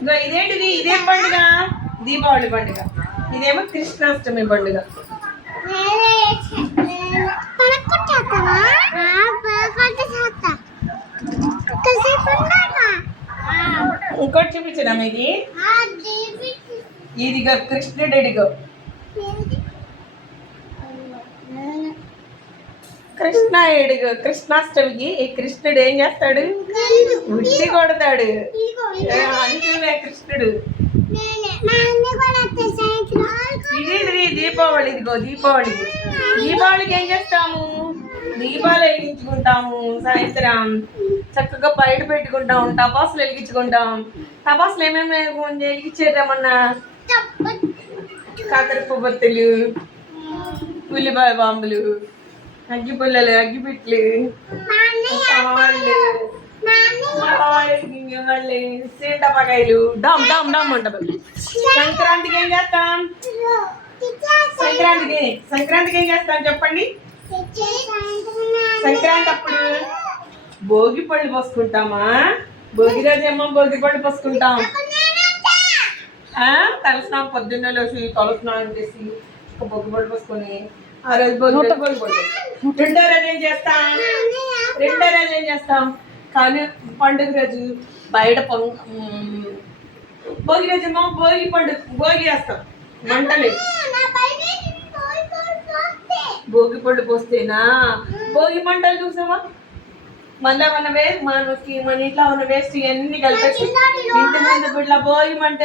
ఇగో ఇదేంటిది? ఇదేం పండుగ? దీపావళి పండుగ. ఇదేమో కృష్ణాష్టమి పండుగ. ఇంకోటి చూపించడం ఇది. ఇదిగో కృష్ణుడు. ఇదిగో కృష్ణ ఏడుగో. కృష్ణాష్టమికి ఈ కృష్ణుడు ఏం చేస్తాడు? ఉట్టి కొడతాడు. అంటున్నా కృష్ణుడు. ఇదేంటిది? దీపావళి. ఇదిగో దీపావళి. దీపావళికి ఏం చేస్తాము? దీపాలు వెలిగించుకుంటాము. సాయంత్రం చక్కగా బయట పెట్టుకుంటాం. టపాసులు వెలిగించుకుంటాం. టపాసులు ఏమేమి వెలిగించేద్దామన్నా? కాకర పువ్వొత్తులు, ఉల్లిపాయ బాంబులు, అగ్గి పుల్లలు, అగ్గిపిట్లు, సీటపకాయలు, డమ్ డమ్ డమ్ ఉంటుంది. సంక్రాంతికి ఏం చేస్తాం? సంక్రాంతికి ఏం చేస్తాం చెప్పండి? సంక్రాంతి అప్పుడు భోగి పళ్ళు పోసుకుంటామా? భోగి రోజు ఏమో భోగి పళ్ళు పోసుకుంటాం. తలస్నానం పొద్దున్నే లేచి తలస్నానం చేసి భోగి పళ్ళు పోసుకొని ఆ రోజు భోగి పళ్ళు. రెండో రోజు ఏం చేస్తాం? కానీ పండుగ రోజు బయట భోగి రోజు ఏమో భోగి వేస్తాం. మంటలు భోగి పళ్ళు పోస్తేనా భోగి మంటలు చూసావా? మళ్ళీ మన ఇంట్లో ఉన్న వేస్ట్ ఇవన్నీ కలిపేసి ఇంటి ముందు బిడ్డ భోగి మంట